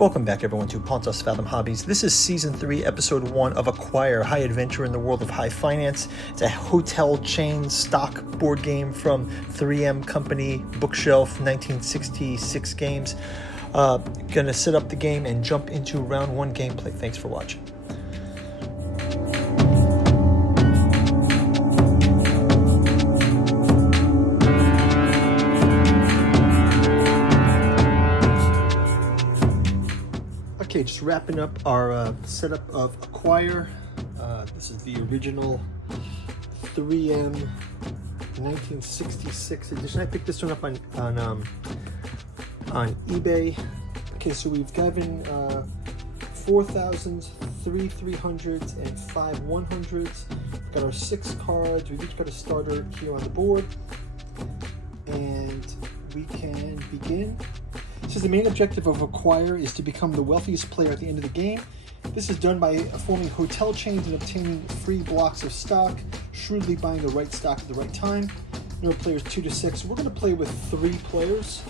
Welcome back everyone to Pontos Fathom Hobbies. This is Season 3, Episode 1 of Acquire, High Adventure in the World of High Finance. It's a hotel chain stock board game from 3M Company, bookshelf, 1966 games. Gonna set up the game and jump into round 1 gameplay. Thanks for watching. Okay, just wrapping up our setup of Acquire. This is the original 3M 1966 edition. I picked this one up on eBay. Okay, so we've given 4,000s, 3 300s, and 5 100s. We've got our 6 cards. We've each got a starter here on the board, and we can begin. It says the main objective of Acquire is to become the wealthiest player at the end of the game. This is done by forming hotel chains and obtaining free blocks of stock, shrewdly buying the right stock at the right time. Number of players 2 to 6. We're going to play with 3 players,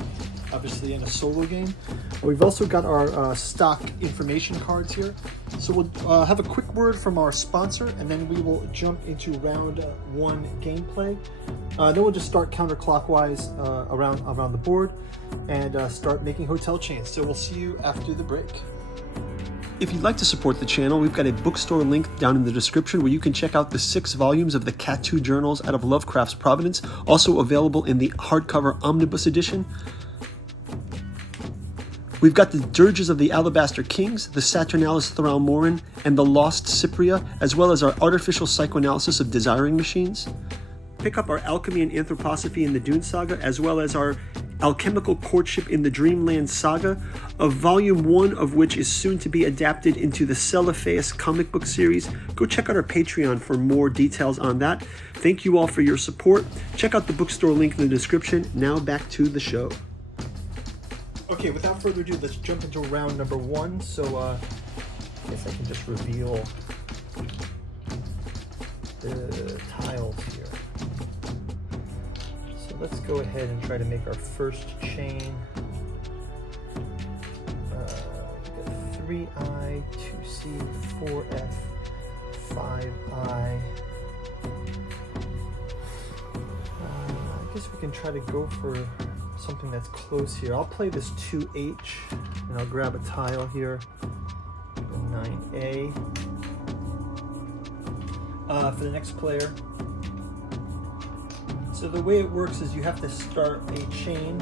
obviously in a solo game. We've also got our stock information cards here. So we'll have a quick word from our sponsor, and then we will jump into round 1 gameplay. Then we'll just start counterclockwise around the board and start making hotel chains. So we'll see you after the break. If you'd like to support the channel, we've got a bookstore link down in the description where you can check out the 6 volumes of the Cat 2 journals out of Lovecraft's Providence, also available in the hardcover omnibus edition. We've got the Dirges of the Alabaster Kings, the Saturnalis Thralmorin, and the Lost Cypria, as well as our artificial psychoanalysis of desiring machines. Pick up our Alchemy and Anthroposophy in the Dune Saga, as well as our Alchemical Courtship in the Dreamland Saga, of Volume 1 of which is soon to be adapted into the Celophaeus comic book series. Go check out our Patreon for more details on that. Thank you all for your support. Check out the bookstore link in the description. Now back to the show. Okay, without further ado, let's jump into round number 1. So, I guess I can just reveal the tiles here. So let's go ahead and try to make our first chain. We've got 3I, 2C, 4F, 5I. I guess we can try to go for something that's close here. I'll play this 2H, and I'll grab a tile here, 9A. For the next player. So the way it works is you have to start a chain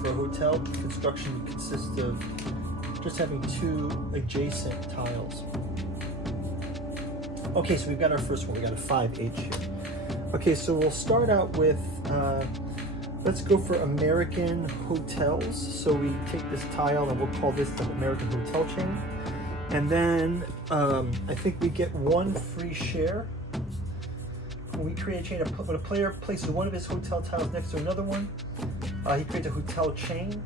for a hotel. Construction consists of just having 2 adjacent tiles. Okay, so we've got our first one. We got a 5H here. Okay, so we'll start out with let's go for American hotels. So we take this tile and we'll call this the American hotel chain. And then I think we get 1 free share. When we create a chain, when a player places one of his hotel tiles next to another one, he creates a hotel chain.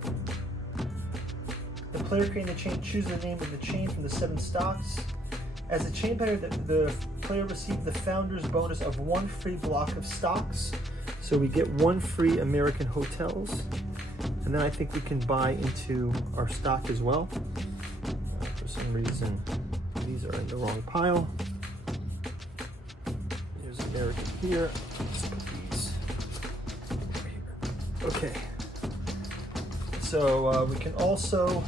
The player creating the chain chooses the name of the chain from the 7 stocks. As a chain player, the player receives the founder's bonus of 1 free block of stocks. So we get 1 free American hotels. And then I think we can buy into our stock as well. For some reason, these are in the wrong pile. There's American here. Let's put these over here. Okay. So we can also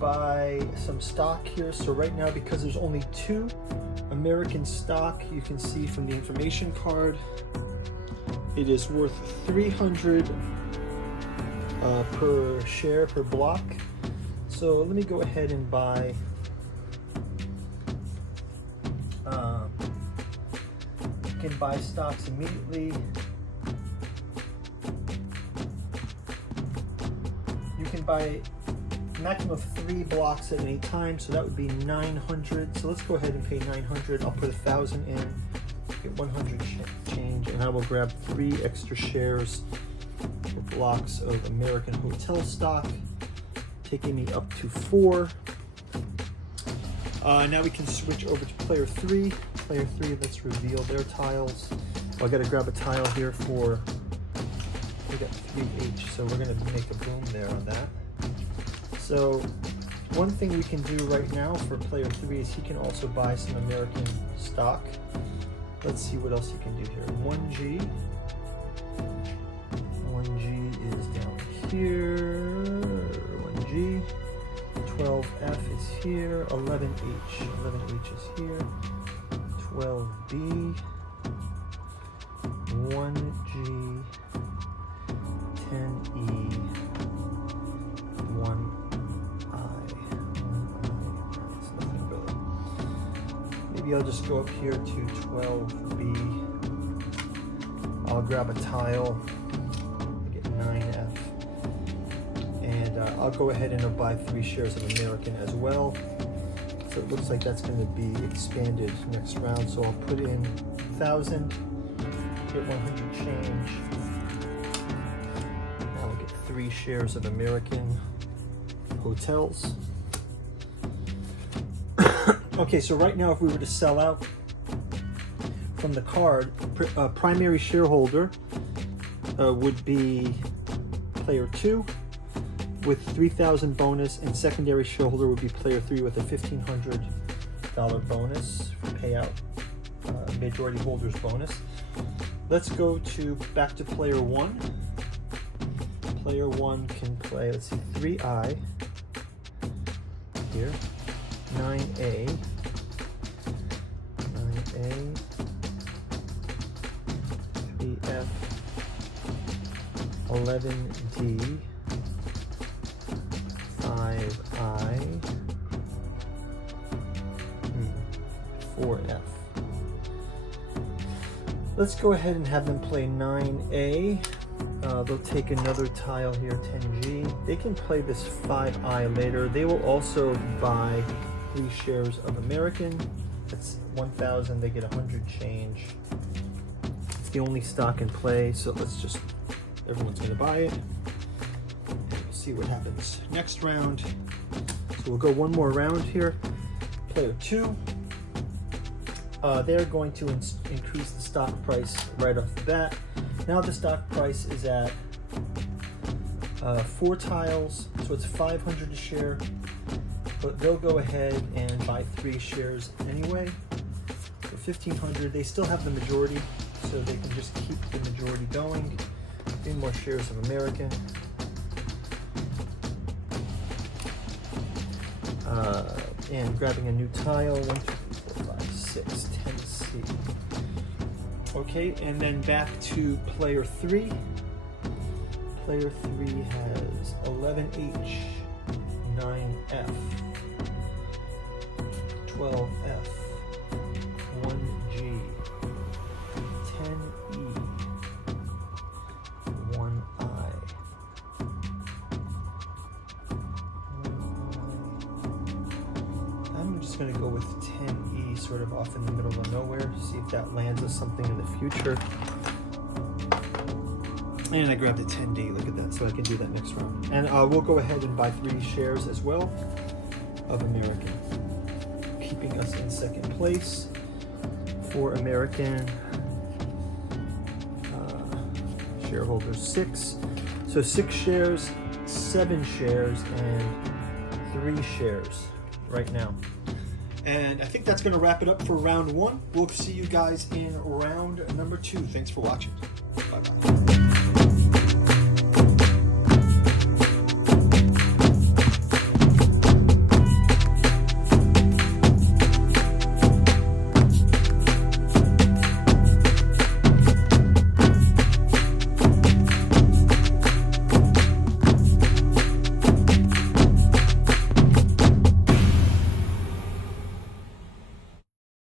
buy some stock here. So right now, because there's only 2 American stock, you can see from the information card, it is worth 300 per share, per block. So let me go ahead and buy you can buy stocks immediately. You can buy maximum of 3 blocks at any time, so that would be 900. So let's go ahead and pay 900. I'll put 1,000 in, get 100 change, and I will grab 3 extra shares or blocks of American hotel stock, taking me up to 4. Now we can switch over to player 3. player 3. Let's reveal their tiles. I gotta grab a tile here for, we got 3H, so we're gonna make a boom there on that. So one thing we can do right now for player 3 is he can also buy some American stock. Let's see what else he can do here. 1G is down here. 1G. 12F is here. 11H is here. 12B. 1G. 10E. 1I. It's nothing really. Maybe I'll just go up here to 12B. I'll grab a tile. I get 9F. And I'll go ahead and I'll buy 3 shares of American as well. So it looks like that's going to be expanded next round. So I'll put in 1,000, get 100 change. Now I'll get 3 shares of American hotels. Okay, so right now if we were to sell out from the card, primary shareholder would be player 2 with 3,000 bonus, and secondary shareholder would be player 3 with a $1,500 bonus for payout, majority holders bonus. Let's go back to player 1. Player 1 can play, let's see, 3I here, 9A, 3F, 11D, 5I, 4F. Let's go ahead and have them play 9A. They'll take another tile here, 10G. They can play this 5I later. They will also buy 3 shares of American. That's 1,000. They get 100 change. It's the only stock in play, so let's just, everyone's going to buy it. See what happens next round. So we'll go one more round here. Player 2, they're going to increase the stock price right off the bat. Now the stock price is at 4 tiles, so it's 500 a share, but they'll go ahead and buy 3 shares anyway for 1,500. They still have the majority, so they can just keep the majority going. 3 more shares of American. And grabbing a new tile, 1, 2, 3, 4, 5, 6, 10C. Okay, and then back to player 3. Player 3 has 11H, 9F, 12F, 1G, 10E, 1I. I'm just going to go with 10E sort of off in the middle of nowhere, see if that lands us something in the future. And I grabbed a 10D, look at that, so I can do that next round. And we'll go ahead and buy 3 shares as well of American, keeping us in second place for American shareholders 6. So 6 shares, 7 shares, and 3 shares right now. And I think that's going to wrap it up for round 1. We'll see you guys in round number 2. Thanks for watching. Bye.